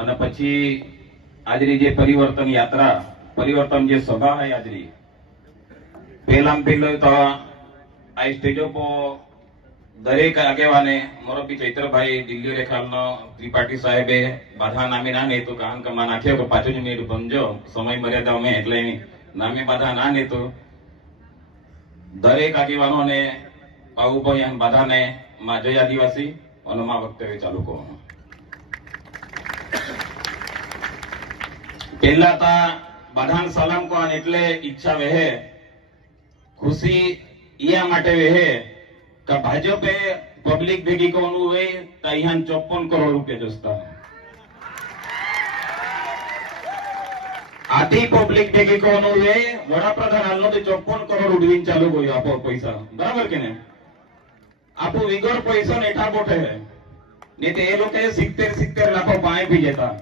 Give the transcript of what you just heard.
અને પછી આજની જે પરિવર્તન યાત્રા પરિવર્તન જે સભા है આજની પહેલામાં પહેલો તો આ સ્ટેજો પર દરેક આગેવાને મોરબી ચૈત્રભાઈ દિલ્હી રેખાલનો ત્રિપાઠી સાહેબે બાધા નામે ના નેતું કારણ કે માં નાખ્યો કે 5 મિનિટ સમજો સમય મર્યાદા અમે એટલે નામે બાધા ના નેતું દરેક આગેવાનોને પાઉભાઈ અને બાધાને માં જય આદિવાસી અને માં વક્તવ્ય ચાલુ કરો પહેલા તા બાધાન સલામ કોણ એટલે ઈચ્છા વહે ખુશી યા માટે વહે કે ભાજપે પબ્લિક ભેગી કોનું હોય તો અહીંયા 54 કરોડ રૂપિયા જોસ્તા આથી પબ્લિક ભેગી કોનું હોય વડાપ્રધાન હાલનો તો 54 કરોડ ઉડવીને ચાલુ ગયો આપો પૈસા બરાબર કે ને આપો વિગર પૈસા નેઠા બોટે ને તે એ લોકો 70 લાખો પાણી પી જતા